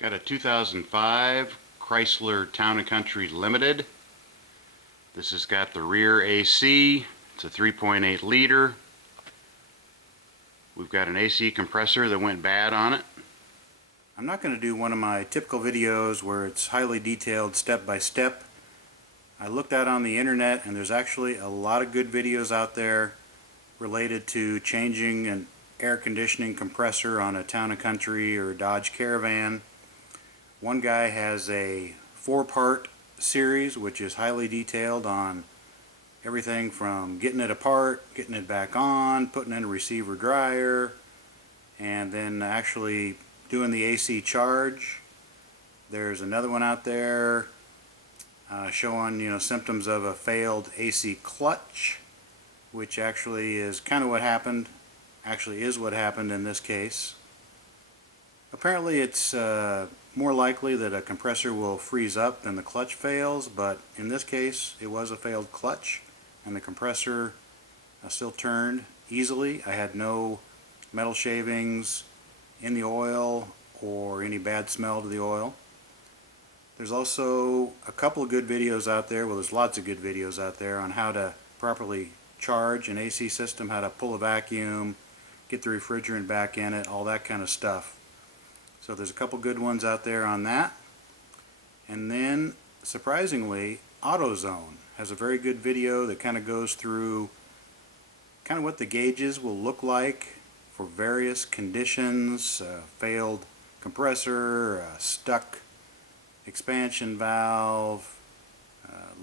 Got a 2005 Chrysler Town Country Limited. This has got the rear AC. It's a 3.8 liter. We've got an AC compressor that went bad on it. I'm not going to do one of my typical videos where it's highly detailed step by step. I looked out on the internet and there's actually a lot of good videos out there related to changing an air conditioning compressor on a Town & Country or Dodge Caravan. One guy has a 4-part series which is highly detailed on everything from getting it apart, getting it back on, putting in a receiver dryer, and then actually doing the AC charge. There's another one out there showing symptoms of a failed AC clutch, which actually is kind of what happened. Actually is what happened in this case. Apparently it's more likely that a compressor will freeze up than the clutch fails, but in this case it was a failed clutch and the compressor still turned easily. I had no metal shavings in the oil or any bad smell to the oil. There's also a couple of good videos out there, well there's lots of good videos out there on how to properly charge an AC system, how to pull a vacuum, get the refrigerant back in it, all that kind of stuff. So there's a couple good ones out there on that. And then surprisingly, AutoZone has a very good video that kind of goes through kind of what the gauges will look like for various conditions, failed compressor, stuck expansion valve,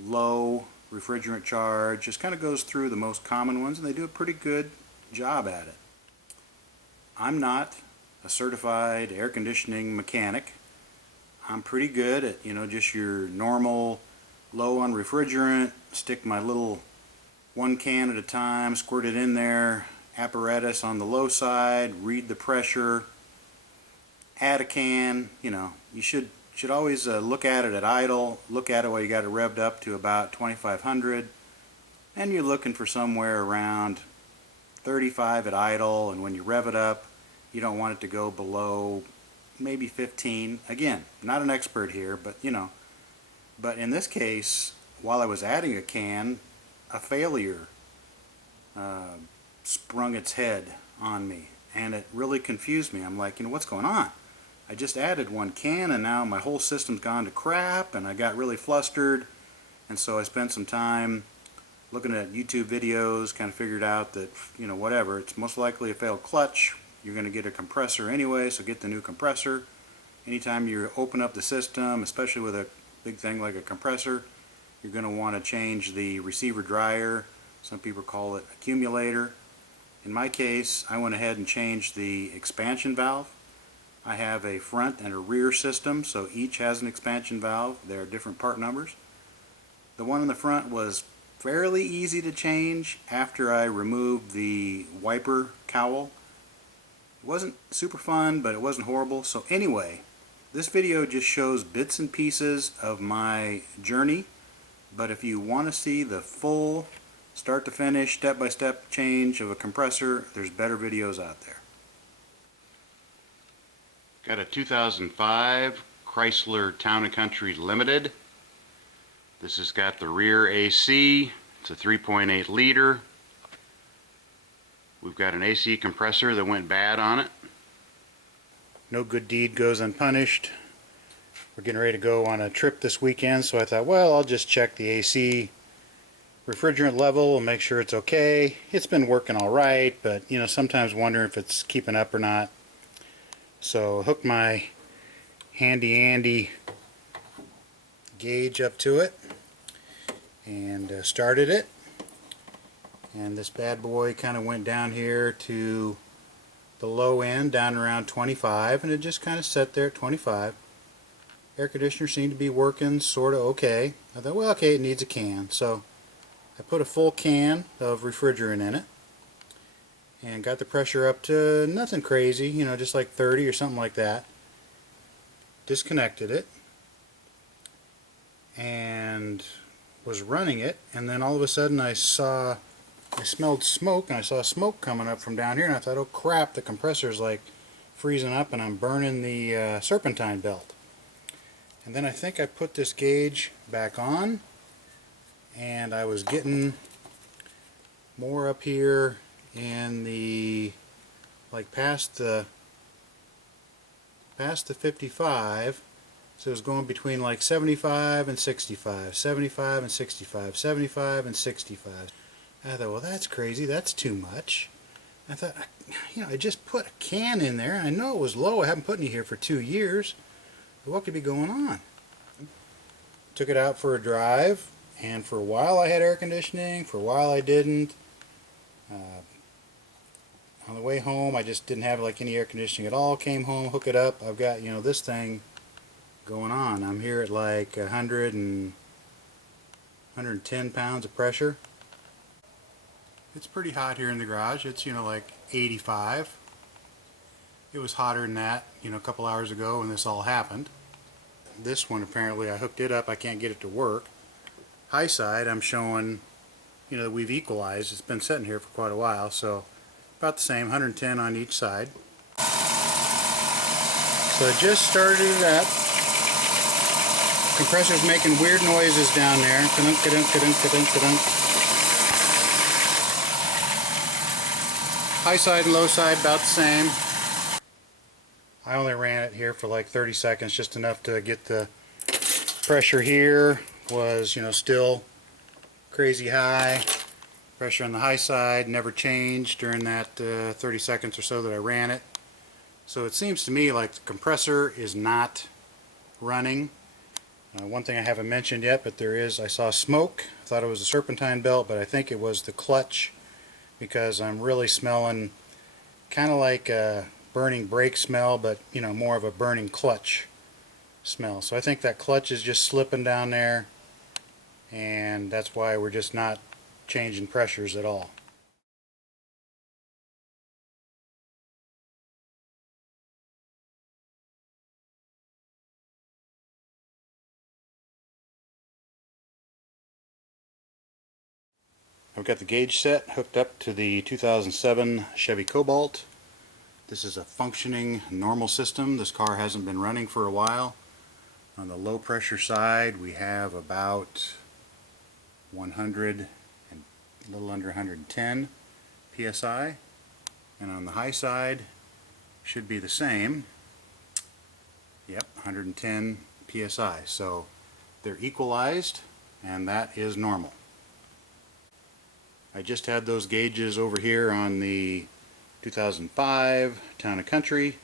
low refrigerant charge. Just kind of goes through the most common ones and they do a pretty good job at it. I'm not a certified air conditioning mechanic. I'm pretty good at just your normal low on refrigerant, stick my little 1 can at a time, squirt it in there, apparatus on the low side, read the pressure, add a can. You should always look at it at idle, look at it while you got it revved up to about 2500, and you're looking for somewhere around 35 at idle, and when you rev it up you don't want it to go below maybe 15. Again, not an expert here, but but in this case, while I was adding a can, a failure sprung its head on me and it really confused me. I'm like, what's going on? I just added 1 can and now my whole system's gone to crap, and I got really flustered, and so I spent some time looking at YouTube videos, kind of figured out that whatever, it's most likely a failed clutch. You're going to get a compressor anyway, so get the new compressor. Anytime you open up the system, especially with a big thing like a compressor, you're going to want to change the receiver dryer. Some people call it accumulator. In my case, I went ahead and changed the expansion valve. I have a front and a rear system, so each has an expansion valve. They're different part numbers. The one in the front was fairly easy to change after I removed the wiper cowl. It wasn't super fun, but it wasn't horrible. So anyway, this video just shows bits and pieces of my journey, but if you want to see the full start to finish step-by-step change of a compressor, there's better videos out there. Got a 2005 Chrysler Town & Country Limited. This has got the rear AC. It's a 3.8 liter. We've got an AC compressor that went bad on it. No good deed goes unpunished. We're getting ready to go on a trip this weekend, so I thought, well, I'll just check the AC refrigerant level and make sure it's okay. It's been working all right, but sometimes wonder if it's keeping up or not. So hooked my handy Andy gauge up to it and started it. And this bad boy kind of went down here to the low end, down around 25, and it just kind of sat there at 25. Air conditioner seemed to be working sort of okay. I thought, well, okay, it needs a can. So I put a full can of refrigerant in it and got the pressure up to nothing crazy, just like 30 or something like that. Disconnected it and was running it, and then all of a sudden I smelled smoke, and I saw smoke coming up from down here, and I thought, oh crap, the compressor's like freezing up and I'm burning the serpentine belt. And then I think I put this gauge back on, and I was getting more up here in the, like past the 55, so it was going between like 75 and 65, 75 and 65, 75 and 65. I thought, well, that's crazy, that's too much. I thought, I just put a can in there. I know it was low. I haven't put any here for 2 years. But what could be going on? Took it out for a drive, and for a while I had air conditioning, for a while I didn't. On the way home, I just didn't have like any air conditioning at all. Came home, hook it up. I've got, this thing going on. I'm here at like 110 pounds of pressure. It's pretty hot here in the garage. It's, like 85. It was hotter than that, a couple hours ago when this all happened. This one, apparently, I hooked it up. I can't get it to work. High side, I'm showing, that we've equalized. It's been sitting here for quite a while, so about the same, 110 on each side. So I just started it up. Compressor's making weird noises down there. Ka-dunk, ka-dunk, ka-dunk, ka-dunk, ka-dunk. High side and low side about the same. I only ran it here for like 30 seconds, just enough to get the pressure here was, still crazy high. Pressure on the high side never changed during that 30 seconds or so that I ran it. So it seems to me like the compressor is not running. One thing I haven't mentioned yet, but I saw smoke. I thought it was a serpentine belt, but I think it was the clutch, because I'm really smelling kind of like a burning brake smell, but more of a burning clutch smell. So I think that clutch is just slipping down there, and that's why we're just not changing pressures at all. I've got the gauge set hooked up to the 2007 Chevy Cobalt. This is a functioning normal system. This car hasn't been running for a while. On the low pressure side, we have about 100 and a little under 110 psi, and on the high side should be the same. Yep, 110 psi. So they're equalized, and that is normal. I just had those gauges over here on the 2005 Town Country,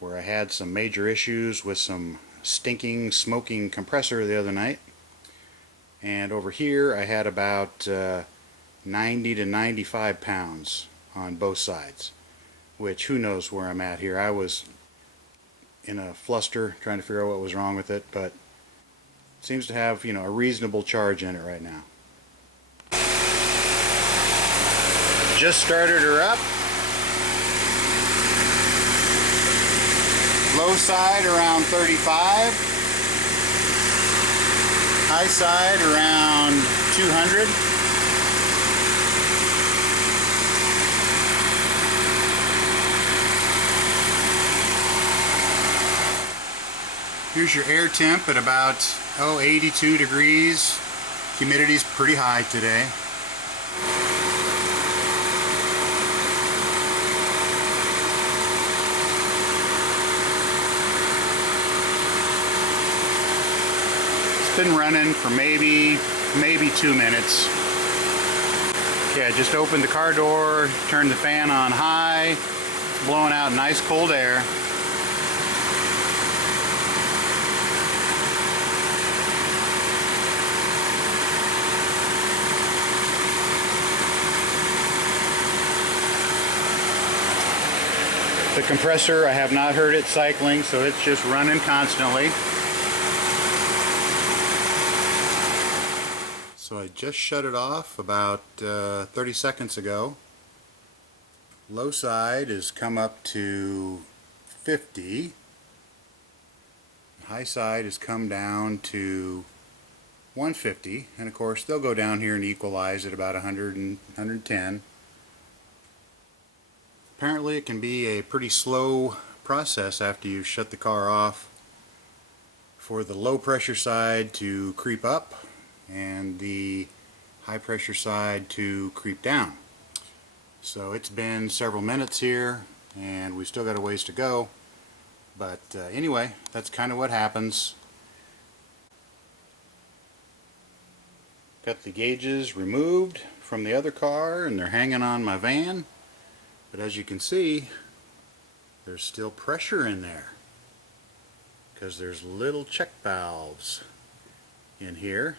where I had some major issues with some stinking, smoking compressor the other night. And over here I had about 90 to 95 pounds on both sides, which who knows where I'm at here. I was in a fluster trying to figure out what was wrong with it, but it seems to have, a reasonable charge in it right now. Just started her up. Low side around 35. High side around 200. Here's your air temp at about 82 degrees. Humidity's pretty high today. Been running for maybe 2 minutes. Okay, I just opened the car door, turned the fan on high, blowing out nice cold air. The compressor, I have not heard it cycling, so it's just running constantly. So I just shut it off about 30 seconds ago. Low side has come up to 50. High side has come down to 150. And of course they'll go down here and equalize at about 100 and 110. Apparently it can be a pretty slow process after you shut the car off for the low pressure side to creep up and the high pressure side to creep down. So it's been several minutes here and we've still got a ways to go, but anyway, that's kind of what happens. Got the gauges removed from the other car and they're hanging on my van, but as you can see, there's still pressure in there because there's little check valves in here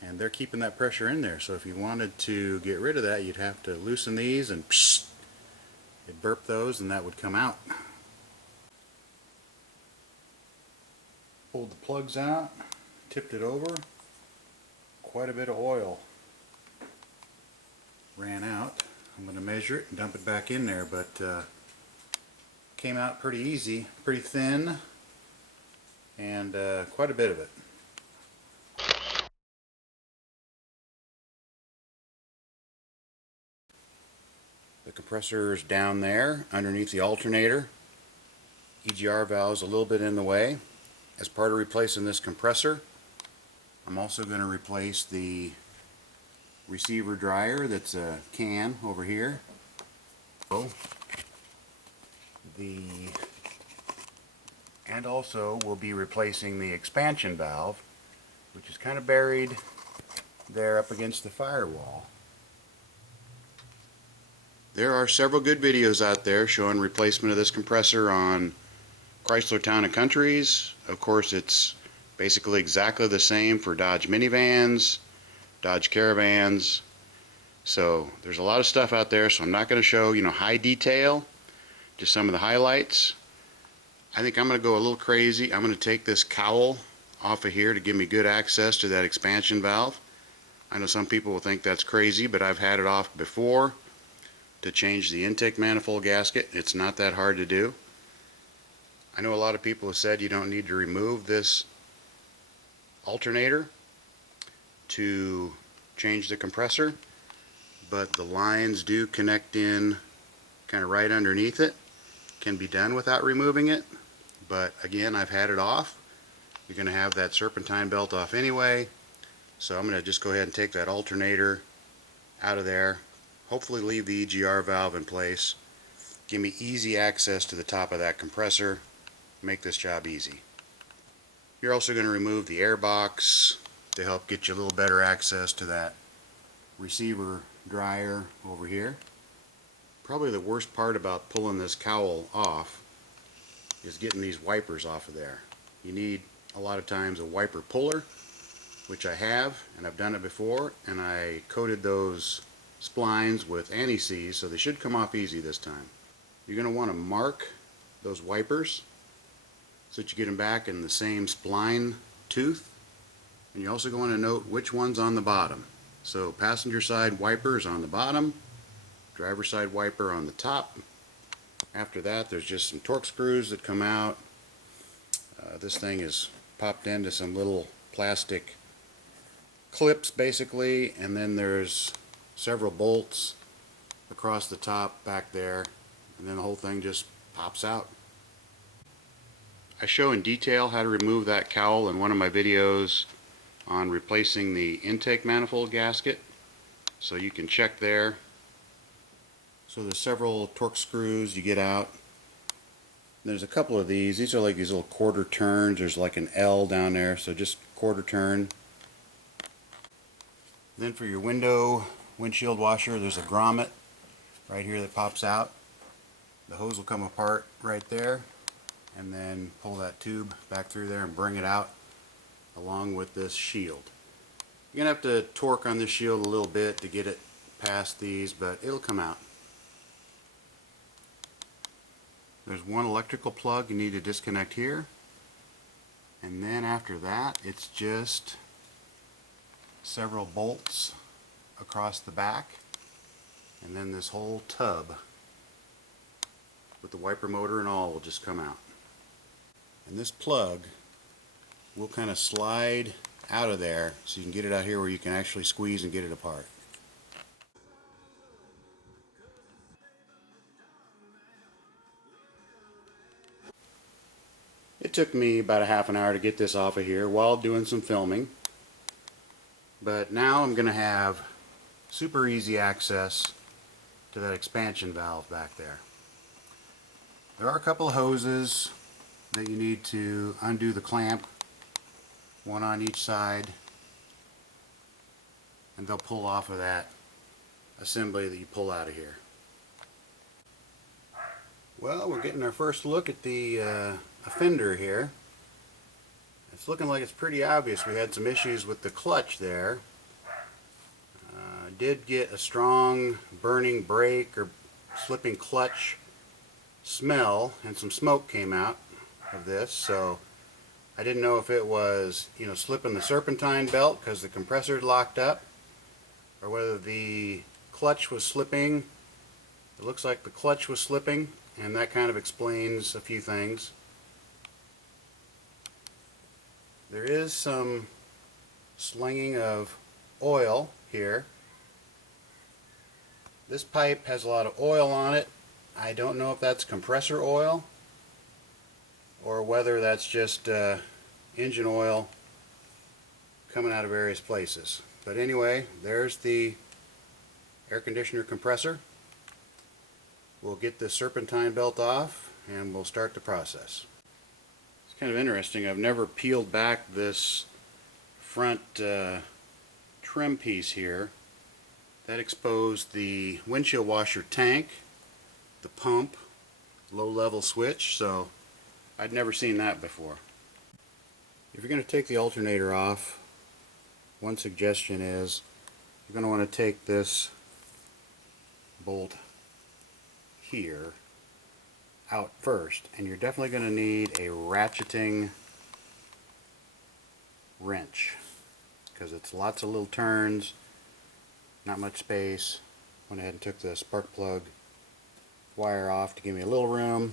and they're keeping that pressure in there. So if you wanted to get rid of that, you'd have to loosen these and it'd burp those and that would come out. Pulled the plugs out, tipped it over. Quite a bit of oil ran out. I'm going to measure it and dump it back in there, but came out pretty easy, pretty thin, and quite a bit of it. The compressor is down there underneath the alternator. EGR valve is a little bit in the way. As part of replacing this compressor, I'm also going to replace the receiver dryer that's a can over here. And also we'll be replacing the expansion valve, which is kind of buried there up against the firewall. There are several good videos out there showing replacement of this compressor on Chrysler Town Countries. Of course, it's basically exactly the same for Dodge minivans, Dodge Caravans. So there's a lot of stuff out there, so I'm not going to show, high detail, just some of the highlights. I think I'm going to go a little crazy. I'm going to take this cowl off of here to give me good access to that expansion valve. I know some people will think that's crazy, but I've had it off before to change the intake manifold gasket. It's not that hard to do. I know a lot of people have said you don't need to remove this alternator to change the compressor, but the lines do connect in kind of right underneath it. Can be done without removing it, but again, I've had it off. You're going to have that serpentine belt off anyway, so I'm going to just go ahead and take that alternator out of there, hopefully leave the EGR valve in place, give me easy access to the top of that compressor, make this job easy. You're also going to remove the air box to help get you a little better access to that receiver dryer over here. Probably the worst part about pulling this cowl off is getting these wipers off of there. You need a lot of times a wiper puller, which I have, and I've done it before, and I coated those splines with anti-seize, so they should come off easy this time. You're going to want to mark those wipers so that you get them back in the same spline tooth, and you're also going to note which one's on the bottom. So passenger side wiper is on the bottom, driver side wiper on the top. After that, there's just some torque screws that come out. This thing is popped into some little plastic clips basically, and then there's several bolts across the top back there, and then the whole thing just pops out. I show in detail how to remove that cowl in one of my videos on replacing the intake manifold gasket, so you can check there. So there's several torque screws you get out. There's a couple of these are like these little quarter turns. There's like an L down there, so just quarter turn. Then for your windshield washer, there's a grommet right here that pops out. The hose will come apart right there, and then pull that tube back through there and bring it out along with this shield. You're going to have to torque on this shield a little bit to get it past these, but it'll come out. There's one electrical plug you need to disconnect here, and then after that it's just several bolts across the back, and then this whole tub with the wiper motor and all will just come out. And this plug will kind of slide out of there so you can get it out here where you can actually squeeze and get it apart. It took me about a half an hour to get this off of here while doing some filming. But now I'm going to have super easy access to that expansion valve back there. There are a couple of hoses that you need to undo the clamp, one on each side, and they'll pull off of that assembly that you pull out of here. Well, we're getting our first look at the fender here. It's looking like it's pretty obvious we had some issues with the clutch there. Did get a strong burning brake or slipping clutch smell, and some smoke came out of this, so I didn't know if it was, slipping the serpentine belt because the compressor locked up, or whether the clutch was slipping. It looks like the clutch was slipping, and that kind of explains a few things. There is some slinging of oil here. This pipe has a lot of oil on it. I don't know if that's compressor oil or whether that's just engine oil coming out of various places. But anyway, there's the air conditioner compressor. We'll get the serpentine belt off and we'll start the process. It's kind of interesting. I've never peeled back this front trim piece here. That exposed the windshield washer tank, the pump, low level switch, so I'd never seen that before. If you're going to take the alternator off, one suggestion is you're going to want to take this bolt here out first, and you're definitely going to need a ratcheting wrench because it's lots of little turns, not much space. Went ahead and took the spark plug wire off to give me a little room,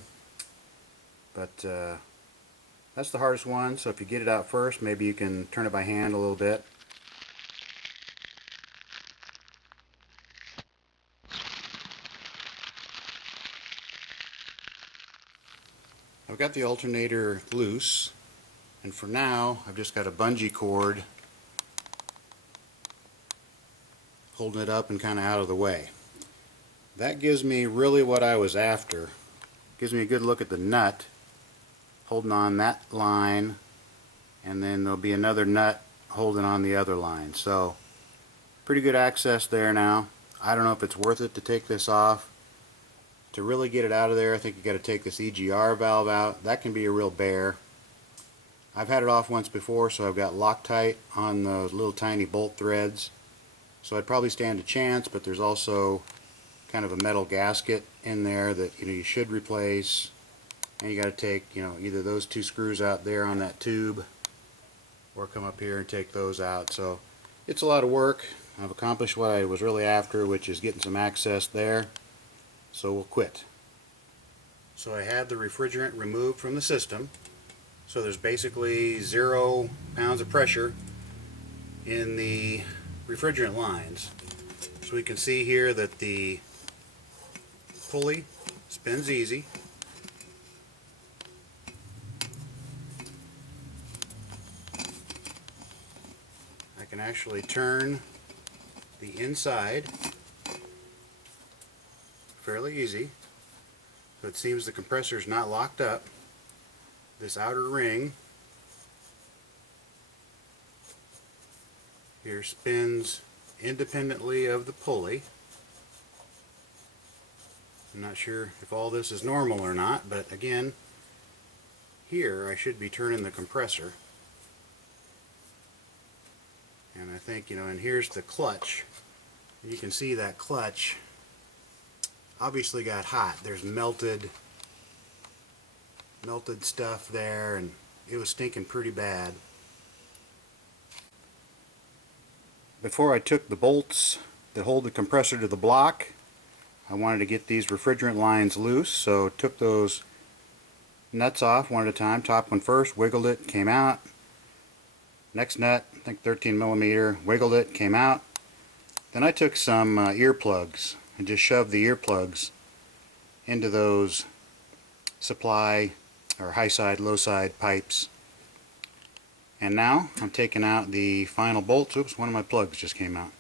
but that's the hardest one, so if you get it out first, maybe you can turn it by hand a little bit. I've got the alternator loose, and for now I've just got a bungee cord holding it up and kind of out of the way. That gives me really what I was after. Gives me a good look at the nut holding on that line, and then there'll be another nut holding on the other line. So pretty good access there now. I don't know if it's worth it to take this off. To really get it out of there, I think you got to take this EGR valve out. That can be a real bear. I've had it off once before, so I've got Loctite on those little tiny bolt threads. So I'd probably stand a chance, but there's also kind of a metal gasket in there that you should replace, and you got to take either those two screws out there on that tube, or come up here and take those out. So it's a lot of work. I've accomplished what I was really after, which is getting some access there. So we'll quit. So I had the refrigerant removed from the system, so there's basically 0 pounds of pressure in the refrigerant lines. So we can see here that the pulley spins easy. I can actually turn the inside fairly easy. So it seems the compressor is not locked up. This outer ring here spins independently of the pulley. I'm not sure if all this is normal or not, but again, here I should be turning the compressor. And I think, and here's the clutch. You can see that clutch obviously got hot. There's melted stuff there, and it was stinking pretty bad. Before I took the bolts that hold the compressor to the block, I wanted to get these refrigerant lines loose, so took those nuts off one at a time. Top one first, wiggled it, came out. Next nut, I think 13 millimeter, wiggled it, came out. Then I took some earplugs and just shoved the earplugs into those supply or high side, low side pipes. And now I'm taking out the final bolts. Oops, one of my plugs just came out.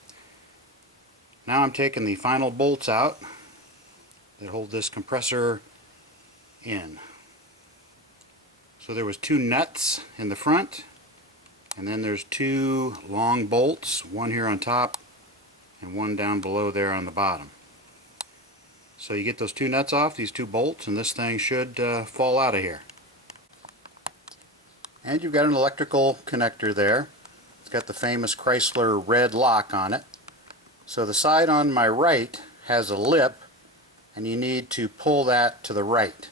Now I'm taking the final bolts out that hold this compressor in. So there was 2 nuts in the front, and then there's 2 long bolts, one here on top and one down below there on the bottom. So you get those 2 nuts off, these 2 bolts, and this thing should fall out of here. And you've got an electrical connector there. It's got the famous Chrysler red lock on it. So the side on my right has a lip, and you need to pull that to the right.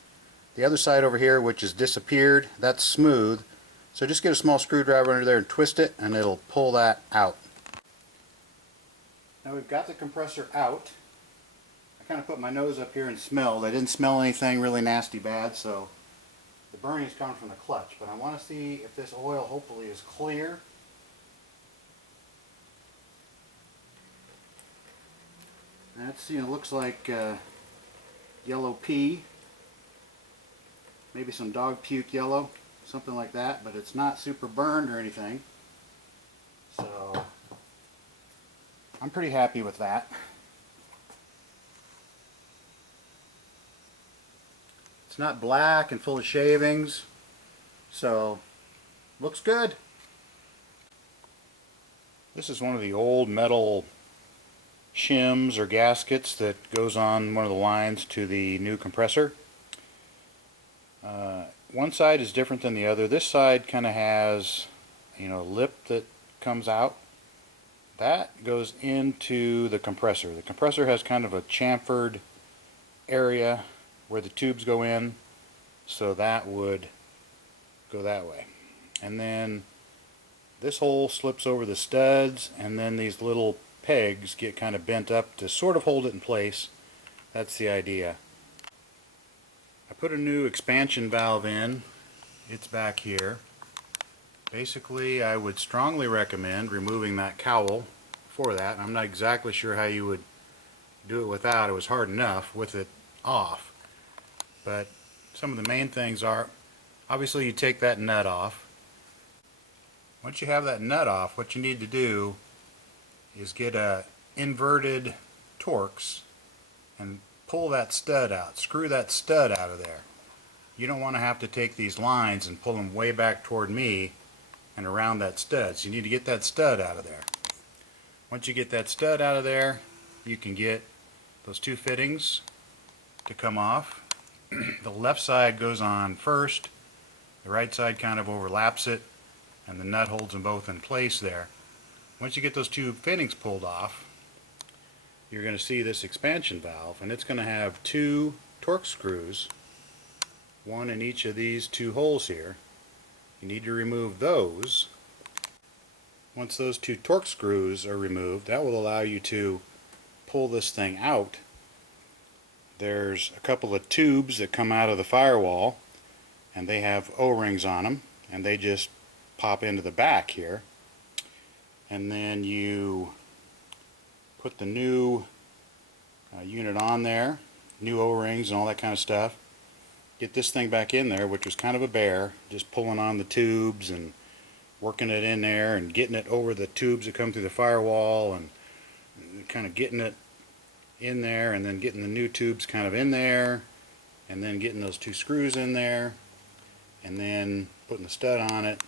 The other side over here, which has disappeared, that's smooth. So just get a small screwdriver under there and twist it, and it'll pull that out. Now we've got the compressor out. I kind of put my nose up here and smelled. I didn't smell anything really nasty bad, so the burning is coming from the clutch. But I want to see if this oil hopefully is clear. That's, it looks like yellow pea, maybe some dog puke yellow, something like that, but it's not super burned or anything. So I'm pretty happy with that. It's not black and full of shavings, so looks good. This is one of the old metal shims or gaskets that goes on one of the lines to the new compressor. One side is different than the other. This side kind of has, a lip that comes out. That goes into the compressor. The compressor has kind of a chamfered area where the tubes go in, so that would go that way. And then this hole slips over the studs, and then these little pegs get kind of bent up to sort of hold it in place. That's the idea. I put a new expansion valve in. It's back here. Basically, I would strongly recommend removing that cowl for that. I'm not exactly sure how you would do it without. It was hard enough with it off. But some of the main things are, obviously you take that nut off. Once you have that nut off, what you need to do is get a inverted Torx and pull that stud out. Screw that stud out of there. You don't want to have to take these lines and pull them way back toward me and around that stud. So you need to get that stud out of there. Once you get that stud out of there, you can get those 2 fittings to come off. The left side goes on first, the right side kind of overlaps it, and the nut holds them both in place there. Once you get those 2 fittings pulled off, you're going to see this expansion valve, and it's going to have 2 Torx screws, one in each of these 2 holes here. You need to remove those. Once those 2 Torx screws are removed, that will allow you to pull this thing out. There's a couple of tubes that come out of the firewall, and they have O-rings on them, and they just pop into the back here. And then you put the new unit on there, new O-rings and all that kind of stuff. Get this thing back in there, which was kind of a bear, just pulling on the tubes and working it in there and getting it over the tubes that come through the firewall and kind of getting it in there, and then getting the new tubes kind of in there, and then getting those 2 screws in there, and then putting the stud on it,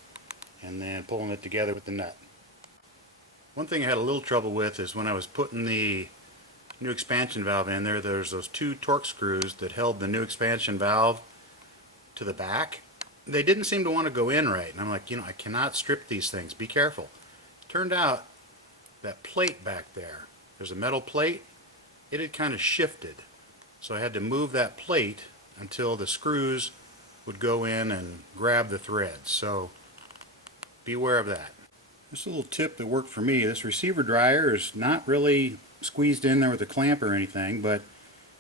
and then pulling it together with the nut. One thing I had a little trouble with is when I was putting the new expansion valve in there, there's those 2 Torx screws that held the new expansion valve to the back. They didn't seem to want to go in right, and I'm like, I cannot strip these things, be careful. Turned out that plate back there, there's a metal plate, it had kind of shifted, so I had to move that plate until the screws would go in and grab the threads. So beware of that. This little tip that worked for me, this receiver dryer is not really squeezed in there with a clamp or anything, but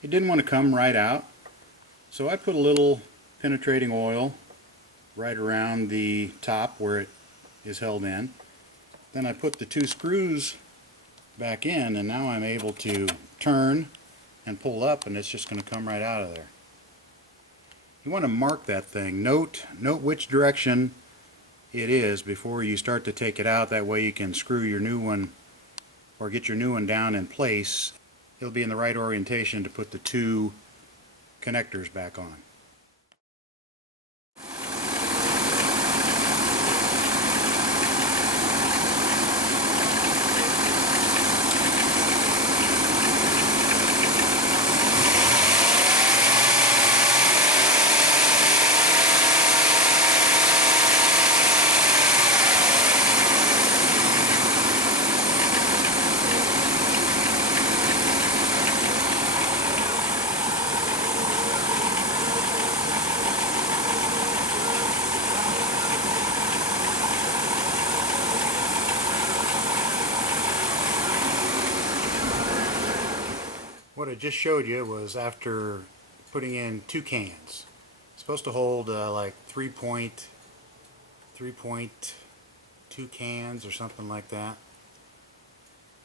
it didn't want to come right out, so I put a little penetrating oil right around the top where it is held in. Then I put the 2 screws back in, and now I'm able to turn and pull up, and it's just going to come right out of there. You want to mark that thing. Note which direction it is before you start to take it out. That way you can screw your new one or get your new one down in place. It'll be in the right orientation to put the two connectors back on. What I just showed you was after putting in two cans. It's supposed to hold like 3.2 cans or something like that.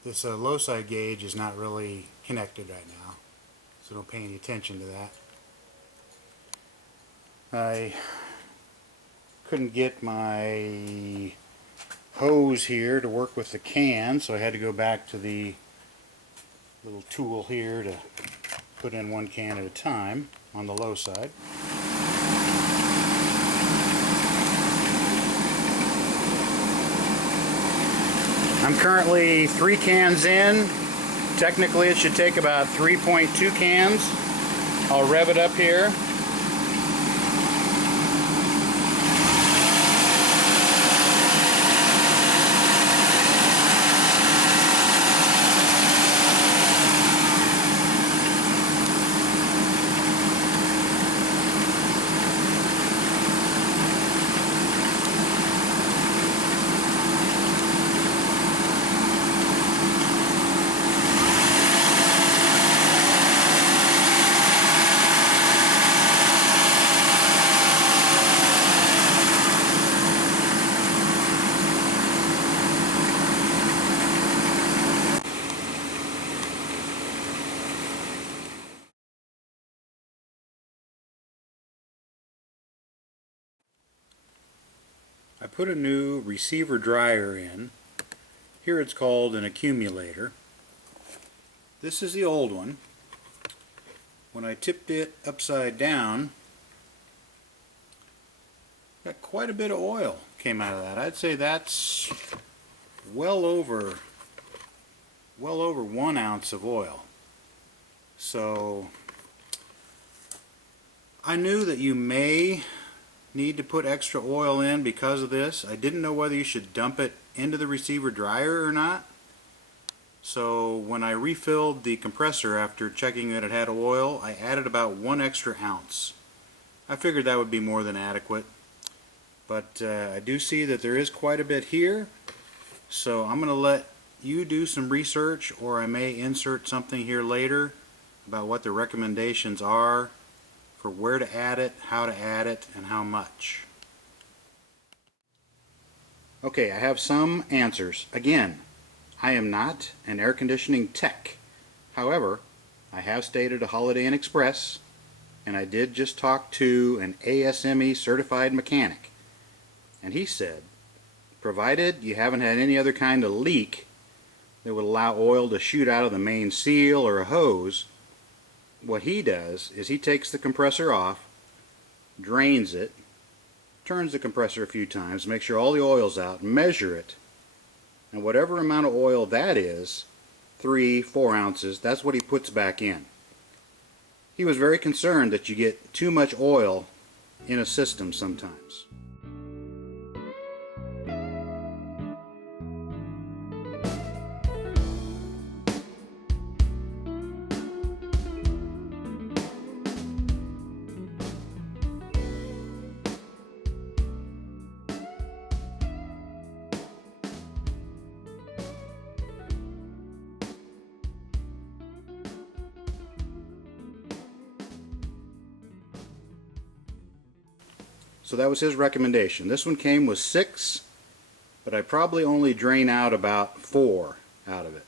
This low side gauge is not really connected right now, so don't pay any attention to that. I couldn't get my hose here to work with the can, so I had to go back to the little tool here to put in one can at a time on the low side. I'm currently 3 cans in. Technically it should take about 3.2 cans. I'll rev it up here. I put a new receiver dryer in. Here it's called an Accumulator. This is the old one. When I tipped it upside down, got quite a bit of oil came out of that. I'd say that's well over 1 ounce of oil. So I knew that you may need to put extra oil in because of this. I didn't know whether you should dump it into the receiver dryer or not. So when I refilled the compressor after checking that it had oil, I added about 1 extra ounce. I figured that would be more than adequate. But I do see that there is quite a bit here. So I'm going to let you do some research, or I may insert something here later about what the recommendations are for where to add it, how to add it, and how much. Okay, I have some answers. Again, I am not an air conditioning tech. However, I have stayed at a Holiday Inn Express, and I did just talk to an ASME certified mechanic. And he said, provided you haven't had any other kind of leak that would allow oil to shoot out of the main seal or a hose, what he does is he takes the compressor off, drains it, turns the compressor a few times, make sure all the oil's out, measure it, and whatever amount of oil that is, 3-4 ounces, that's what he puts back in. He was very concerned that you get too much oil in a system sometimes. So that was his recommendation. This one came with 6, but I probably only drain out about 4 out of it.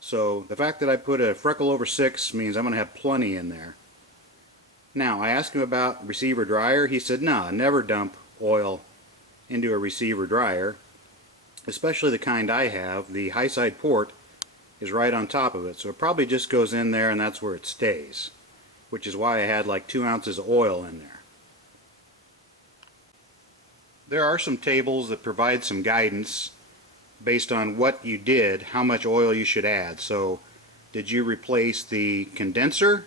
So the fact that I put a freckle over 6 means I'm going to have plenty in there. Now, I asked him about receiver dryer. He said, no, never dump oil into a receiver dryer, especially the kind I have. The high side port is right on top of it, so it probably just goes in there and that's where it stays, which is why I had like 2 ounces of oil in there. There are some tables that provide some guidance based on what you did, how much oil you should add. So, did you replace the condenser?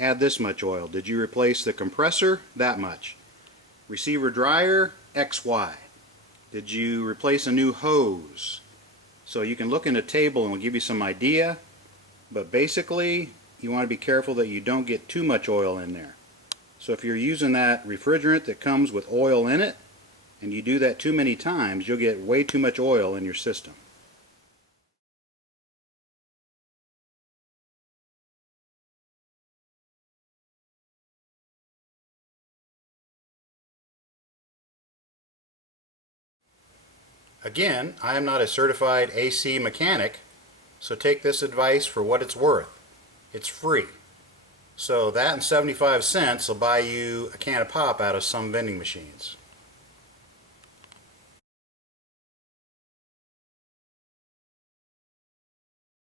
Add this much oil. Did you replace the compressor? That much. Receiver dryer? XY. Did you replace a new hose? So you can look in a table and it'll give you some idea, but basically you want to be careful that you don't get too much oil in there. So if you're using that refrigerant that comes with oil in it, and you do that too many times, you'll get way too much oil in your system. Again, I am not a certified AC mechanic, so take this advice for what it's worth. It's free. So that and 75 cents will buy you a can of pop out of some vending machines.